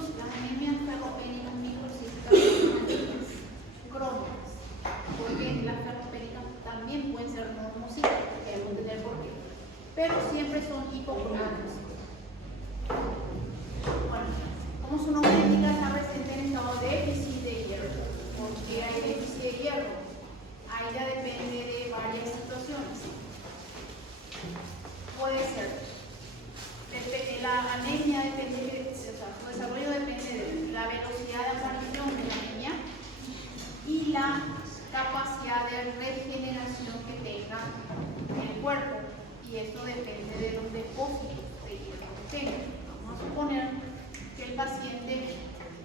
tratamientos, las anemias ferropénicas microcísticas son anemias crónicas, porque las ferropénicas también pueden ser normocíclicas, que hay que entender por qué, pero siempre son hipocromáticas. Bueno, como su nombre indica, está presente en estado de déficit de hierro. ¿Por qué hay déficit de hierro? Ahí ya depende de varias situaciones. Puede ser, la anemia depende, o sea, su desarrollo depende de la velocidad de aparición de la anemia y la capacidad de regeneración que tenga el cuerpo. Y esto depende de los depósitos de hierro que tenga. Vamos a suponer que el paciente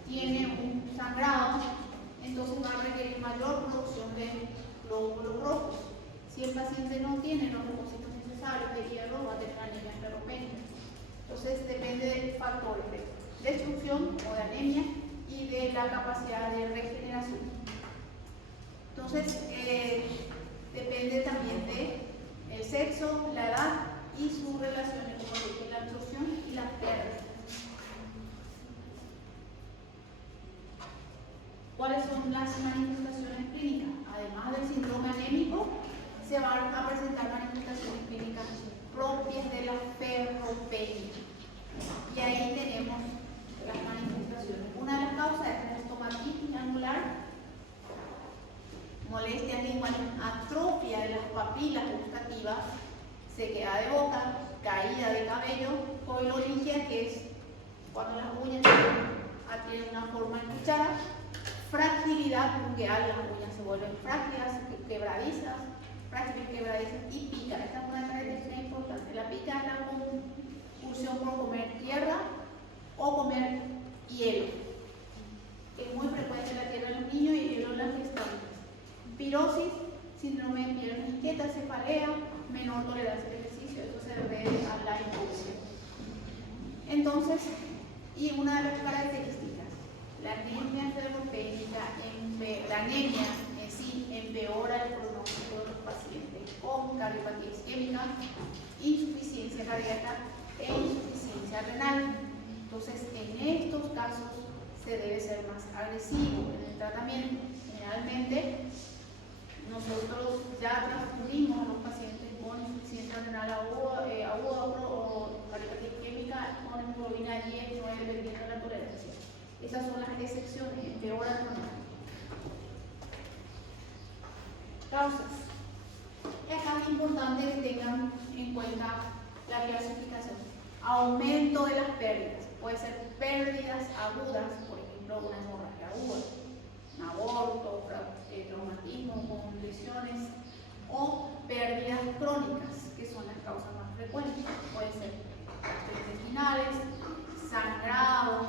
tiene un sangrado, entonces va a requerir mayor producción de glóbulos rojos. Si el paciente no tiene los depósitos necesarios de hierro, va a tener anemia ferropénica. Entonces depende de factores de destrucción o de anemia y de la capacidad de regeneración. Entonces depende también del sexo, la edad y su relación con la absorción y la pérdida. ¿Cuáles son las manifestaciones clínicas? Además del síndrome anémico, se van a presentar manifestaciones clínicas propias de la ferropenia. Y ahí tenemos las manifestaciones. Una de las causas es la estomatitis anular, molestias linguales, atrofia de las papilas gustativas, sequedad de boca, caída de cabello, coiloligia, que es cuando las uñas adquieren una forma de cuchara, fragilidad buqueal, las uñas se vuelven frágiles, quebradizas, y pica. Esta es una característica importante. La pica es la compulsión por comer tierra o comer hielo. Es muy frecuente la tierra en los niños y hielo en las gestantes. Pirosis, síndrome de pierna inquieta, cefalea, menor tolerancia al ejercicio. Esto se debe a la hipoxia. Entonces, y una de las características, la anemia ferropénica, la anemia en sí empeora el pronóstico de los pacientes con cardiopatía isquémica, insuficiencia cardíaca e insuficiencia renal. Entonces, en estos casos se debe ser más agresivo en el tratamiento. Generalmente, nosotros ya transfundimos a los pacientes con insuficiencia renal aguda o cardiopatía isquémica con hemoglobina 10, 9, dependiendo de la tolerancia. Esas son las excepciones, empeoran o no. Causas. Y acá es importante que tengan en cuenta la clasificación. Aumento de las pérdidas. Puede ser pérdidas agudas, por ejemplo, una hemorragia aguda, un aborto, traumatismo con lesiones, o pérdidas crónicas, que son las causas más frecuentes. Pueden ser gastrointestinales, sangrados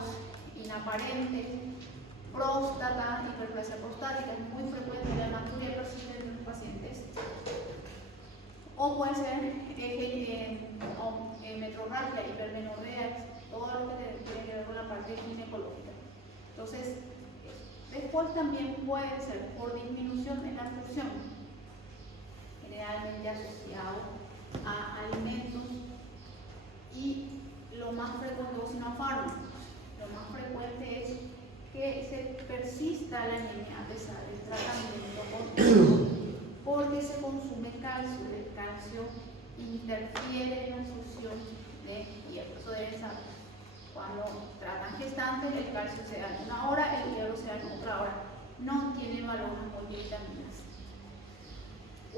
inaparentes, próstata, hiperplasia prostática, es muy frecuente en la mayoría de los pacientes. O puede ser metrorragia, hipermenorrea, todo lo que tiene que ver con la parte ginecológica. Entonces, después también puede ser por disminución en la absorción, generalmente asociado a alimentos, y lo más frecuente, o si no fármacos, lo más frecuente es que se persista la anemia a pesar del tratamiento porque se consume calcio. El calcio interfiere en la absorción de hierro. Eso deben saber. Cuando tratan gestantes, el calcio se da en una hora, el hierro se da en otra hora. No tiene valor las multivitaminas.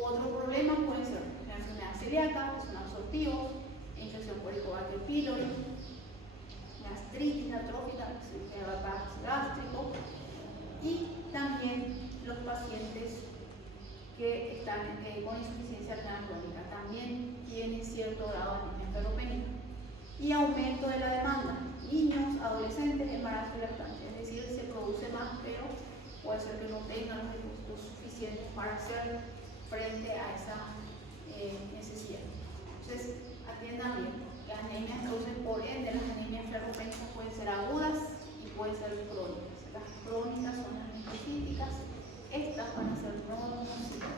Otro problema puede ser la enfermedad celíaca, que son absortivos, infección por Helicobacter pylori, gastritis atrófica, gástrico, y también los pacientes que están con insuficiencia renal crónica también tienen cierto grado de anemia ferropénica. Y aumento de la demanda, niños, adolescentes, embarazo y lactancia, es decir, se produce más, pero puede ser que no tengan los recursos suficientes para hacer frente a esa necesidad. Entonces, atiendan bien. Las anemias producen por ende, las anemias ferropénicas pueden ser agudas y pueden ser crónicas. Las crónicas son las específicas, estas van a ser normocíclicas.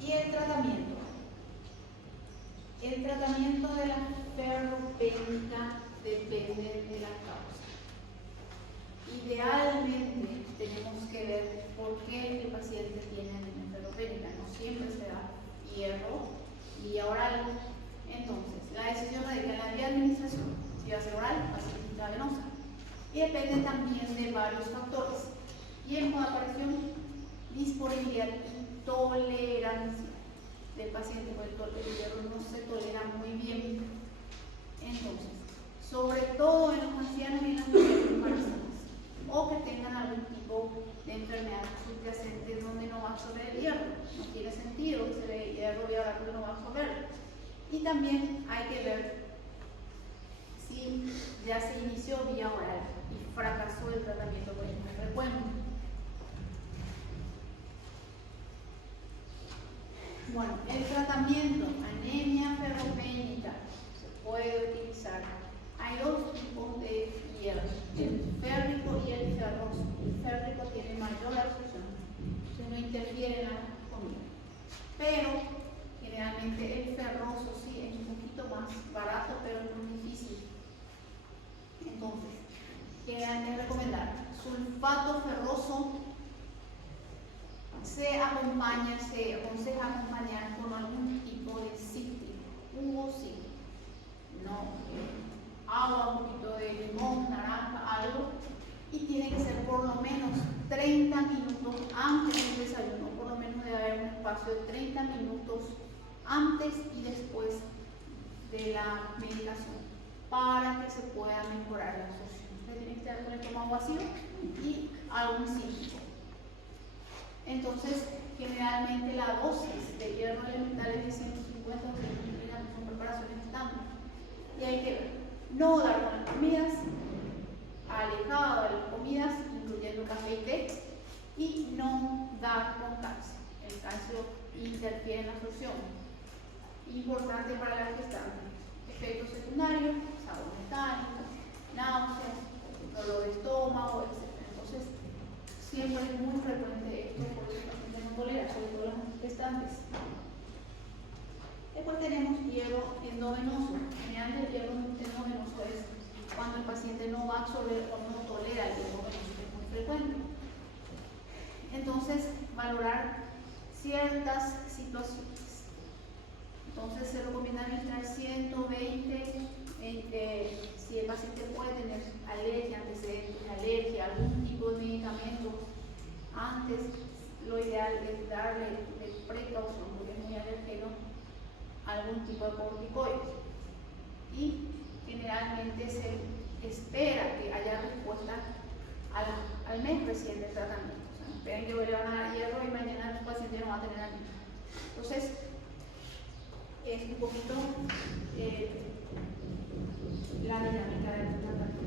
Y el tratamiento. El tratamiento de la ferropénica depende de la causa. Idealmente tenemos que ver por qué el paciente tiene anemia ferropénica. No siempre se da hierro, vía oral. Entonces, la decisión radica en la vía de administración, si va a ser oral o va a ser intravenosa. Y depende también de varios factores. Tiempo de aparición, disponibilidad y tolerancia del paciente, porque el hierro no se tolera muy bien. Entonces, sobre todo en los ancianos y en las mujeres embarazadas, o que tengan algún tipo de enfermedad subyacente donde no va a absorber el hierro. No tiene sentido que se le hierro vía oral porque no va a absorber. Y también hay que ver si ya se inició vía oral y fracasó el tratamiento con el frecuente. Bueno, el tratamiento, anemia ferropénica, se puede utilizar. Hay dos tipos de hierro, el férrico y el ferroso. El férrico tiene mayor absorción, no interfiere en la comida. Pero generalmente el ferroso sí es un poquito más barato, pero es muy difícil. Entonces, ¿qué hay que recomendar? Sulfato ferroso se aconseja acompañar con algún tipo de cítrico, jugo cítrico, no agua, un poquito de limón, naranja, algo, y tiene que ser por lo menos 30 minutos antes del desayuno, por lo menos debe haber un espacio de 30 minutos antes y después de la medicación para que se pueda mejorar la absorción. Usted tiene que estar con el estómago vacío y algún cítrico. Entonces, generalmente la dosis de hierro elemental es de 150 o 200 miligramos, son preparaciones estándar. Y hay que ver, no dar con las comidas, alejado de las comidas, incluyendo café y té, y no dar con calcio. El calcio interfiere en la absorción. Importante para la gestante. Efectos secundarios, sabor metálico, náuseas, dolor de estómago, etc. Entonces, siempre es muy frecuente esto porque los pacientes no toleran, sobre todo las gestantes. Después tenemos hierro endovenoso. Generalmente el hierro endovenoso es cuando el paciente no va a absorber o no tolera el hierro venoso, que es muy frecuente. Entonces, valorar ciertas situaciones. Entonces, se recomienda administrar 120, si el paciente puede tener alergia, antecedentes de alergia, algún tipo de medicamento. Antes, lo ideal es darle de precaución, porque es muy alergeno, algún tipo de corticoides. Y generalmente se espera que haya respuesta al mes recién del tratamiento. O sea, esperen que hoy le van a dar hierro y mañana el paciente no va a tener anemia. Entonces, es un poquito la dinámica del tratamiento.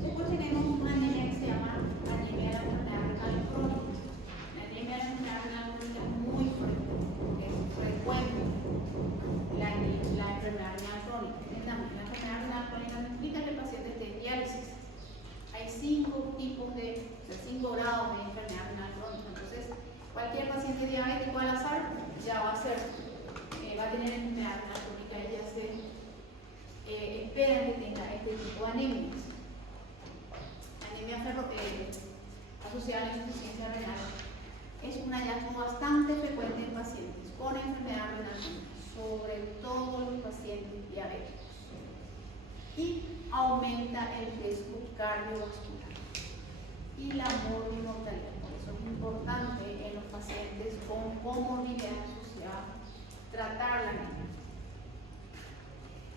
Después tenemos una anemia que se llama anemia de la enfermedad renal crónica. La anemia de la enfermedad renal crónica es muy frecuente, es frecuente la enfermedad renal crónica. La enfermedad renal crónica no implica que el paciente esté en diálisis. Hay 5 tipos de, 5 grados de enfermedad renal crónica. Entonces, cualquier paciente diabético al azar ya va a tener enfermedad renal crónica y ya se espera que tenga este tipo de anemias. Anemia asociada a la insuficiencia renal es un hallazgo bastante frecuente en pacientes con enfermedad renal crónica, sobre todo los pacientes diabéticos, y aumenta el riesgo cardiovascular y la mortalidad. Por eso es importante en los pacientes con comorbilidad asociada tratar la anemia.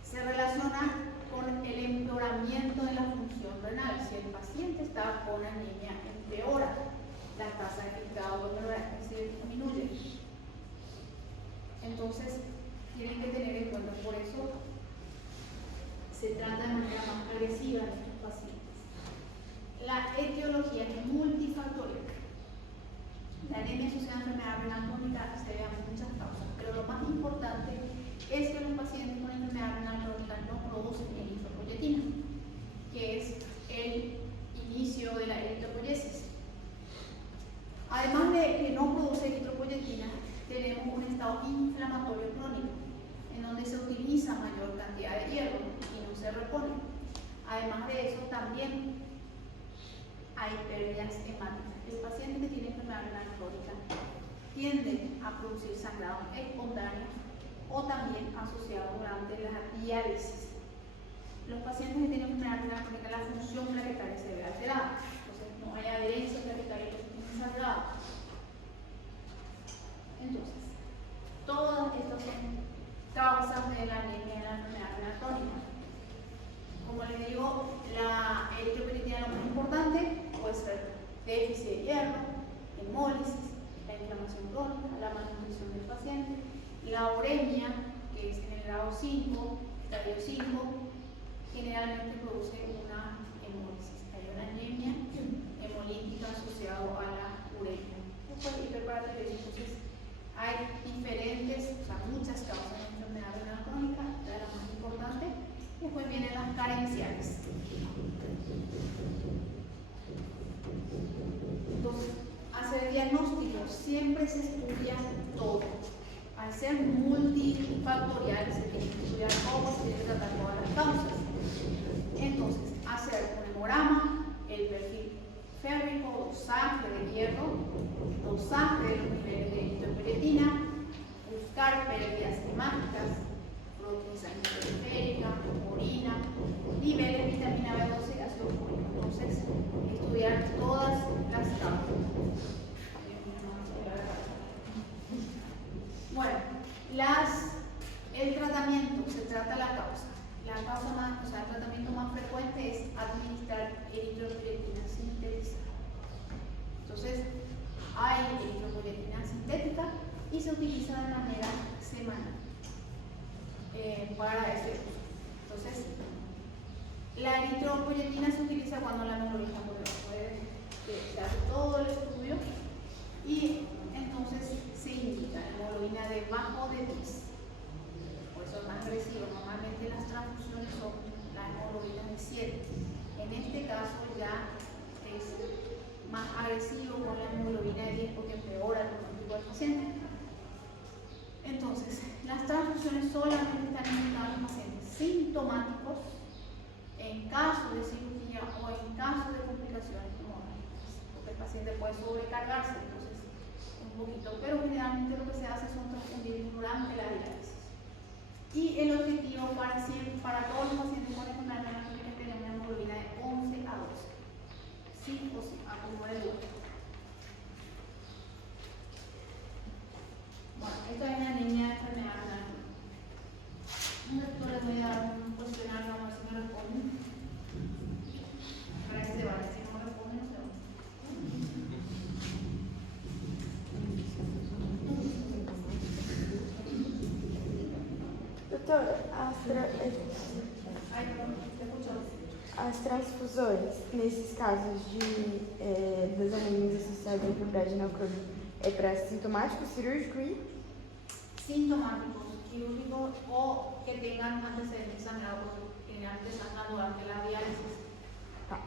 Se relaciona con el empeoramiento de la función renal. Si el paciente está con anemia, empeora la tasa de filtrado glomerular, es decir, disminuye. Entonces, tienen que tener en cuenta, por eso se trata de manera más agresiva en estos pacientes. La etiología es multifactorial. La anemia asociada a enfermedad renal crónica se debe a muchas causas, pero lo más importante es que los pacientes con enfermedad renal crónica no producen eritropoyetina, que es el inicio de la eritropoyesis. Además de que no produce eritropoyetina, tenemos un estado inflamatorio crónico. además de eso también hay pérdidas hemáticas. El paciente que tiene enfermedad renal crónica tiende a producir sangrado espontáneo o también asociado durante la diálisis. Los pacientes que tienen enfermedad renal crónica, la función plaquetaria se ve alterada, entonces no hay adherencia plaquetaria que tiene sangrado. Entonces, todas estas son causas de la anemia de la enfermedad renal crónica. Como les digo, la eritropoyetina, lo más importante, puede ser déficit de hierro, hemólisis, la inflamación crónica, la malnutrición del paciente, la uremia, que es en el grado 5, estadio 5, generalmente produce una hemólisis. Hay una anemia hemolítica asociada a la uremia. Después, hiperparatiroidismo. Entonces, hay diferentes, o sea, muchas causas de enfermedad renal crónica, la más importante. Después vienen las carenciales. Entonces, hacer diagnóstico, siempre se estudia todo. Al ser multifactorial, se tiene que estudiar cómo se tiene que tratar todas las causas. Entonces, hacer un hemograma, el perfil férrico, dosaje de hierro, dosaje de los niveles de eritropoyetina, buscar pérdidas hemáticas, proteína sanguínea periférica, orina, niveles de vitamina B12 y ácido fólico. Entonces, estudiar todas las causas. Bueno, el tratamiento, se trata la causa. La causa más, o sea, el tratamiento más frecuente es administrar eritropoyetina sintetizada. Entonces, hay eritropoyetina sintética y se utiliza de manera semanal para ese uso. Entonces, la eritropoyetina se utiliza cuando la hemoglobina por debajo se hace todo el estudio y entonces se indica la hemoglobina debajo de 10. Por eso es más agresivo. Normalmente las transfusiones son la hemoglobina de 7. En este caso ya es más agresivo con la hemoglobina de 10 porque empeora el pronóstico del paciente. Entonces, las transfusiones solamente están indicadas en pacientes sintomáticos, en caso de cirugía o en caso de complicaciones hemorrágicas, porque el paciente puede sobrecargarse, entonces un poquito, pero generalmente lo que se hace son transfundir durante la diálisis. Y el objetivo para todos los pacientes con enfermedad renal crónica es tener una hemoglobina de 11 a 12. Sí o sí, a como de lugar. Bueno, esto es una anemia de enfermedad renal crónica. Esto les voy a dar un cuestionario, a ver si me responden. Para este debate, si no me responden, no se va. Doutora, as transfusões, nesses casos das anemias associadas à enfermidade renal crônica, é para sintomático, cirúrgico e? Sintomático, quirúrgico o que tengan antecedentes sangrados, que generalmente sangran durante la diálisis. Tá.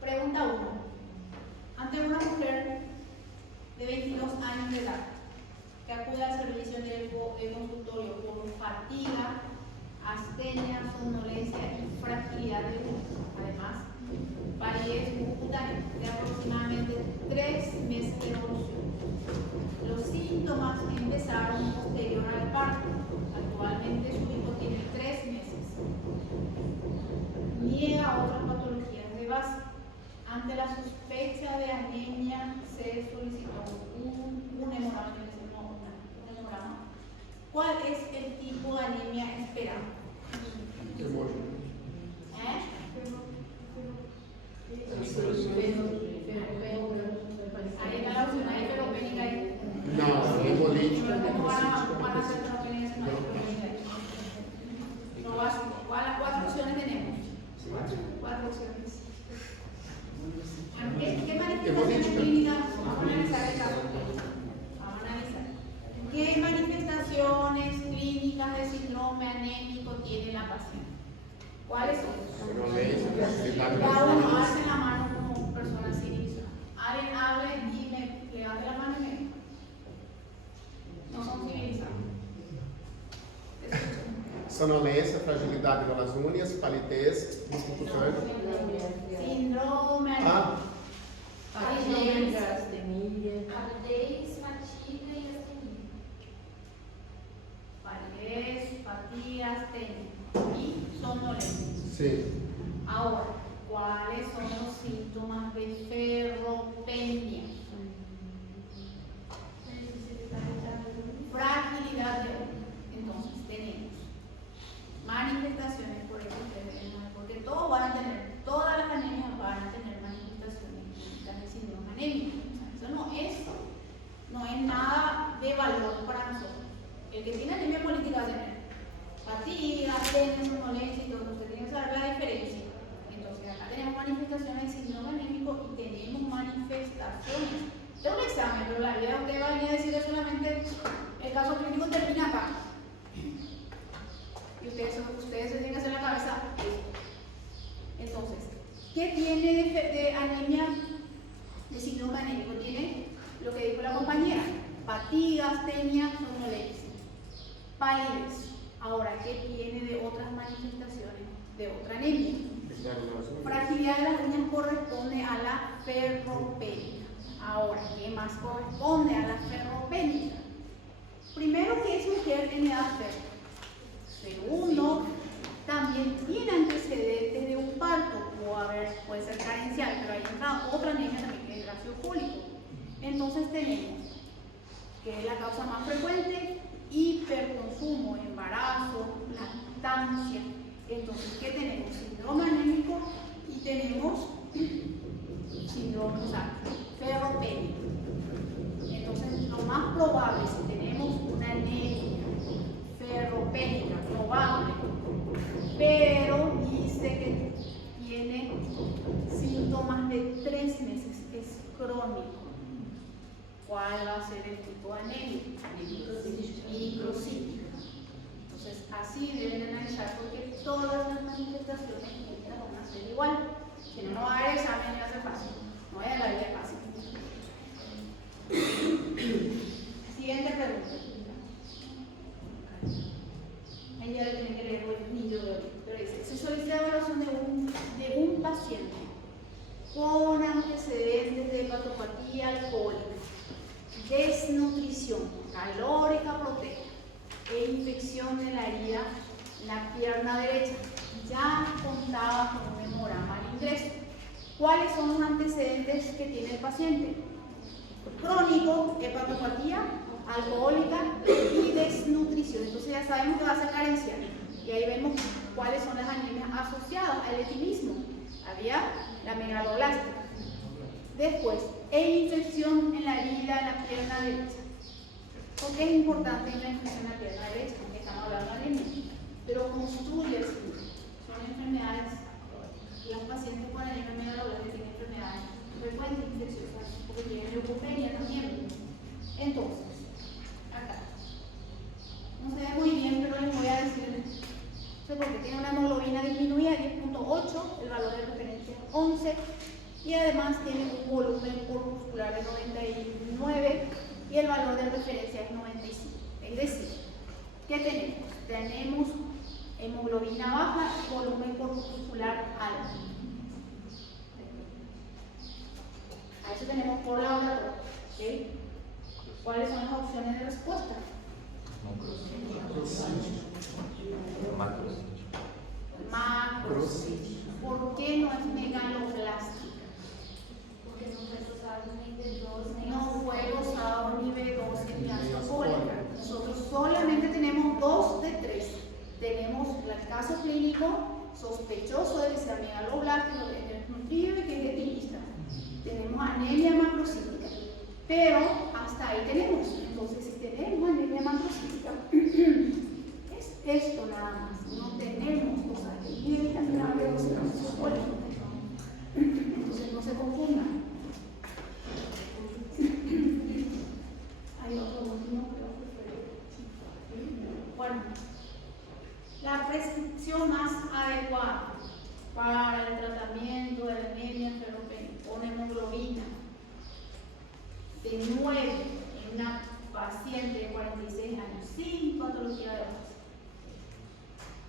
Pregunta 1. Ante una mujer de 22 años de edad que acude al servicio de consultorio por fatiga, astenia, somnolencia y fragilidad de uñas, además, palidez cutánea de aproximadamente 3 meses de evolución. Los síntomas empezaron posterior al parto. Actualmente su hijo tiene 3 meses. Niega otras patologías de base. Ante la sospecha de anemia se solicitó un hemograma. ¿Cuál es el tipo de anemia esperado? Ahí está la opción, ahí ferropénica ahí. No, hemolítica. ¿Cómo van a hacer ferropénica si no hay ferropénica? No básico. ¿Cuántas opciones tenemos? 4 opciones. ¿Qué manifestaciones clínicas? Vamos a analizar el caso. Vamos a analizar. ¿Qué manifestaciones clínicas de síndrome anémico tiene la paciente? ¿Cuáles son? Cada uno hace la mano como persona civilizada. Alguien hable y me levante la mano y me... No son civilizados. sonolência, fragilidade nas unhas, palidez, dificultando. Síndrome. Ah, Fadiga, astenia. Palidez, fatiga e astenia. Palidez, fatiga, astenia y somnolencia. sim. Ahora, ¿cuáles son los síntomas de ferropenia? Fragilidad de uña. Entonces tenemos manifestaciones, por eso ustedes ven, porque todos van a tener, todas las anemias van a tener manifestaciones clínicas de síndrome anémico. O sea, eso no es nada de valor para nosotros. El que tiene anemia política va a tener fatiga, astenia, somnolencia y todo. Usted tiene que saber la diferencia. Entonces acá tenemos manifestaciones de síndrome anémico y tenemos manifestaciones. Es un examen, pero la vida usted va a venir a decir solamente el caso clínico termina acá. Y ustedes se tienen que hacer la cabeza esto. Entonces, ¿qué tiene de anemia, de síndrome anémico? Tiene lo que dijo la compañera: fatiga, astenia, somnolencia, palidez. Ahora, ¿qué tiene de otras manifestaciones de otra anemia? Fragilidad de las uñas corresponde a la ferropenia. Ahora, ¿qué más corresponde a la ferropenia? Primero, que es mujer en edad fértil. Segundo, también tiene antecedentes de un parto, puede ser carencial, pero hay otra anemia también que es el ácido fólico. Entonces tenemos que es la causa más frecuente: hiperconsumo, embarazo, lactancia. Entonces, ¿qué tenemos? Síndrome anémico y tenemos síndrome, ferropenia. Entonces, lo más probable, si tenemos una anemia ferropénica probable, pero dice que tiene síntomas de 3 meses, es crónico. ¿Cuál va a ser el tipo de anemia? Microcítica. Entonces, así deben analizar, porque todas las manifestaciones clínicas van a ser igual. Si no, no va a haber examen y va a ser fácil. No va a dar la vida fácil. Siguiente pregunta. Ella lo tiene que leer hoy, ni yo lo leo. Pero dice: se solicita evaluación de un paciente con antecedentes de hepatopatía alcohólica, desnutrición, calórica proteica e infección de la herida en la pierna derecha. Ya contaba con un hemograma al ingreso. ¿Cuáles son los antecedentes que tiene el paciente? Crónico, hepatopatía alcohólica y desnutrición. Entonces ya sabemos que va a ser carencial. Y ahí vemos cuáles son las anemias asociadas al etilismo. Había la megaloblástica. Después, infección en la herida en la pierna derecha. ¿Por qué es importante la infección en la pierna derecha? Porque estamos hablando de anemia. Pero construye el síndrome. Son enfermedades. Las pacientes con anemia megaloblástica tienen enfermedades frecuentes infecciosas, porque tienen leucopenia también. Entonces, acá. No se ve muy bien, pero les voy a decir. Porque tiene una hemoglobina disminuida de 10.8, el valor de referencia es 11, y además tiene un volumen corpuscular de 99 y el valor de referencia es 95. Es decir, ¿qué tenemos? Tenemos hemoglobina baja y volumen corpuscular alto. A eso tenemos por laboratorio. ¿Okay? ¿Cuáles son las opciones de respuesta? Macrocítica. ¿Por qué no es megaloblástica? Porque no fue dosado ni B2 No fue dosado ni B2 ni ácido fólico. Nosotros solamente tenemos 2 de 3. Tenemos el caso clínico sospechoso de que sea megaloblástico, de nutrido y que es etilista. Tenemos anemia macrocítica. Pero hasta ahí tenemos. Entonces, si tenemos anemia macrocítica, es esto nada más. No tenemos cosas de vitamina B2 y ácido fólico. Entonces, no se confundan. Hay otro último, creo que fue. Bueno, la prescripción más adecuada para el tratamiento de la anemia ferropénica con hemoglobina de 9 en una paciente de 46 años sin patología de base.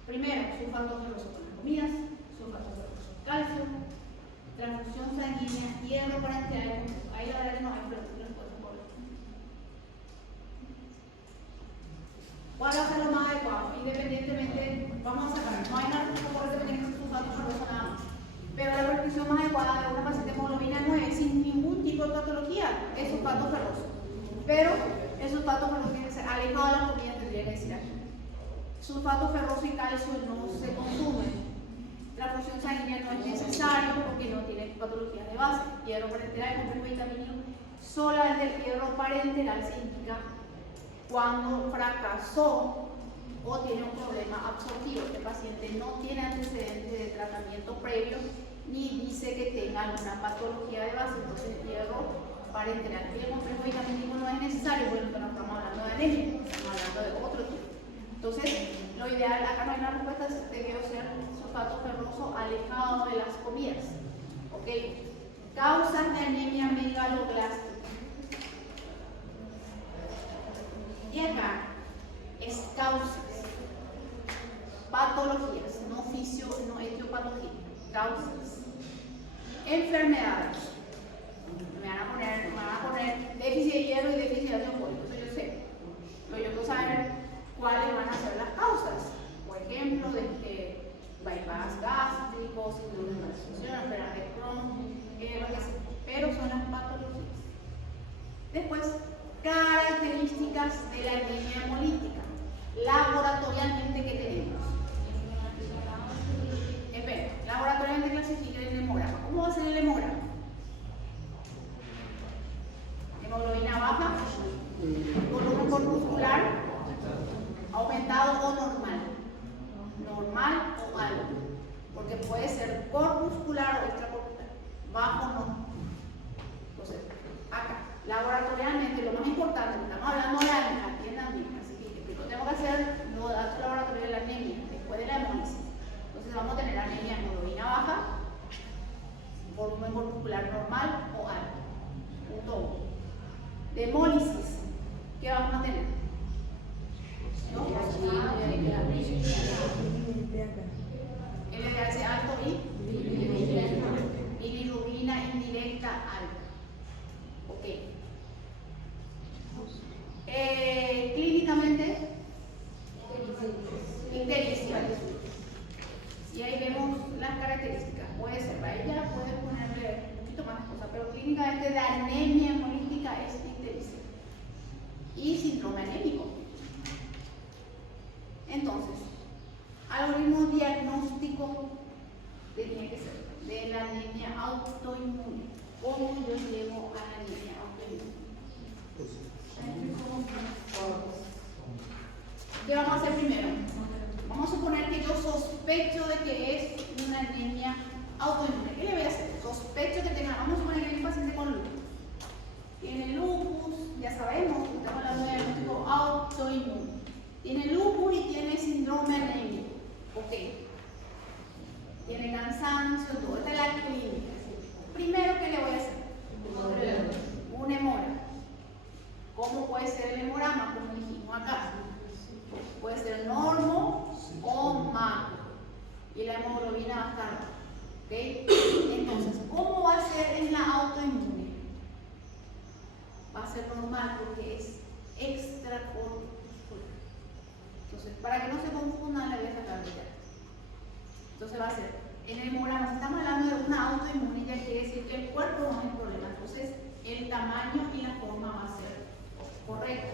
Primero, sulfato ferroso con las comidas, sulfato ferroso con calcio, transfusión sanguínea, hierro para entrar. Ahí la verdad que no hay, pero las cosas por ¿cuál va a ser lo más adecuado? Independientemente, vamos a sacar, no hay nada que tiene que ser sulfato ferroso nada más. Pero la prescripción más adecuada de una paciente de hemoglobina 9 sin ningún tipo de patología es sulfato ferroso. Pero el sulfato ferroso tiene que ser alejado de las comidas, tendría que decir aquí. Sulfato ferroso y calcio no se consumen. La función sanguínea no es necesario porque no tiene patologías de base. Hierro parenteral, complejo vitamínico. Solamente el hierro parenteral se indica cuando fracasó o tiene un problema absortivo. Este paciente no tiene antecedentes de tratamiento previo ni dice que tenga alguna patología de base. Entonces, el hierro parenteral y el complejo vitamínico no es necesario porque no estamos hablando de anemia, estamos hablando de otro tipo. Entonces, lo ideal, acá no hay una respuesta, debió ser sulfato ferroso alejado de las comidas. ¿Ok? Causas de anemia megaloblástica. Y acá es causas, patologías, no etiopatología, causas, enfermedades. Me van a poner déficit de hierro y déficit de ácido fólico, eso yo sé. Pero yo quiero saber cuáles van a ser las causas. Por ejemplo, bypass gástrico, síndrome de malabsorción, enfermedad de Crohn, lo que sea. Pero son las patologías. Después, características de la anemia hemolítica. Laboratorialmente, ¿qué tenemos? Espera, laboratorialmente clasifica el hemograma. ¿Cómo va a ser el hemograma? Hemoglobina baja, volumen corpuscular, aumentado o normal. Normal o alto. Porque puede ser corpuscular o extracorpuscular. Bajo o no. Entonces, acá, laboratorialmente, lo más importante, estamos hablando de la anemia, atiendan bien. Así que tengo que hacer los datos laboratorios de la anemia después de la hemólisis. Entonces, vamos a tener anemia hemoglobina baja, volumen corpuscular normal o alto. Punto 1. De hemólisis, ¿qué vamos a tener? LDH alto y bilirrubina indirecta alta. Ok. Clínicamente, ictericia. Y ahí vemos las características. Puede ser para ella, puede ponerle un poquito más de cosas, pero clínicamente de anemia hemolítica es ictericia. Y síndrome anémico. Entonces, algoritmo diagnóstico tenía que ser de la anemia autoinmune. ¿Cómo yo llego a la anemia autoinmune? ¿Qué vamos a hacer primero? Vamos a suponer que yo sospecho de que es una anemia autoinmune. ¿Qué le voy a hacer? Sospecho que tenga, vamos a suponer que hay un paciente con lupus. Tiene lupus, ya sabemos, estamos hablando de diagnóstico autoinmune. Tiene lupus y tiene síndrome anémico. Ok. Tiene cansancio, todo. Esta es la clínica. Primero, ¿qué le voy a hacer? Un hemograma. ¿Cómo puede ser el hemograma? Como dijimos acá. Puede ser normo o macro. Y la hemoglobina va a estar baja. ¿Ok? Entonces, ¿cómo va a ser en la autoinmune? Va a ser normal porque es extracorpuscular. Entonces, para que no se confundan, le voy a sacar de ya. Entonces va a ser, en el hemograma, si estamos hablando de una autoinmune, ya quiere decir que el cuerpo no es el problema. Entonces, el tamaño y la forma va a ser correcta.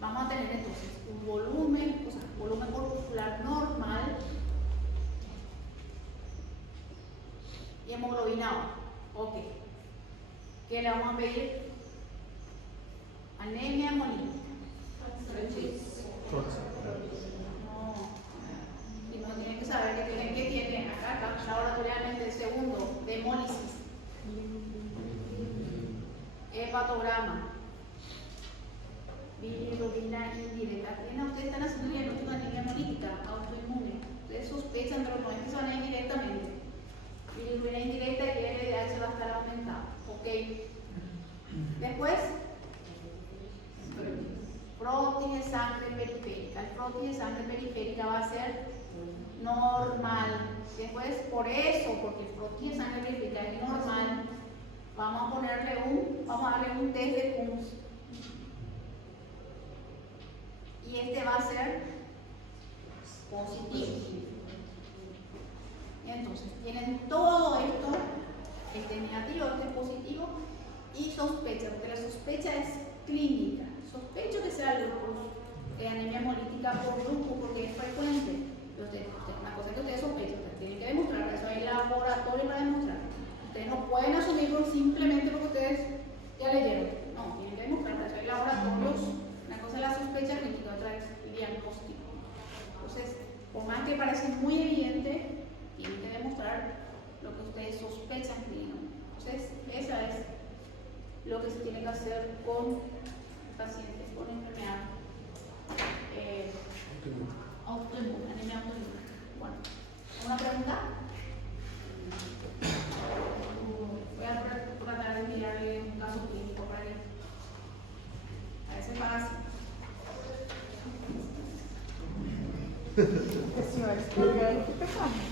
Vamos a tener entonces un volumen, o sea, volumen corpuscular normal y hemoglobina baja. Ok. ¿Qué le vamos a pedir? Anemia hemolítica. No. Y no tienen que saber que tiene acá laboratorialmente el segundo de hemólisis. Hepatograma. Bilirrubina indirecta. Ustedes están haciendo diagnóstico de anemia hemolítica autoinmune. Ustedes sospechan, pero no es que se van a ir directamente. Bilirrubina indirecta y el LDH va a estar aumentado. Ok. Después, prótesis de sangre periférica. El prótesis de sangre periférica va a ser normal. Después, por eso, porque el proteína de sangre bíblica es normal, vamos a darle un test de Coombs. Y este va a ser positivo. Y entonces, tienen todo esto, este negativo, este positivo, y sospecha, porque la sospecha es clínica. Sospecho que sea lupus, anemia hemolítica por lupus, porque es frecuente. Una cosa que ustedes sospechan, ustedes tienen que demostrar, eso hay laboratorio para demostrar. Ustedes no pueden asumirlo simplemente porque ustedes ya leyeron. No, tienen que demostrar, eso hay laboratorios. Una cosa es la sospecha clínica, otra es el diagnóstico. Entonces, por más que parece muy evidente, tienen que demostrar lo que ustedes sospechan clínicamente. Entonces, esa es lo que se tiene que hacer con pacientes con enfermedad autoinmune, anemia autoinmune. Bueno, ¿alguna pregunta? Voy a tratar de mirarle un caso clínico para que a veces pasa. A senhora explicando, fica fácil.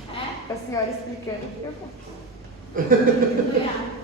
A senhora explicando, fica fácil. Vean.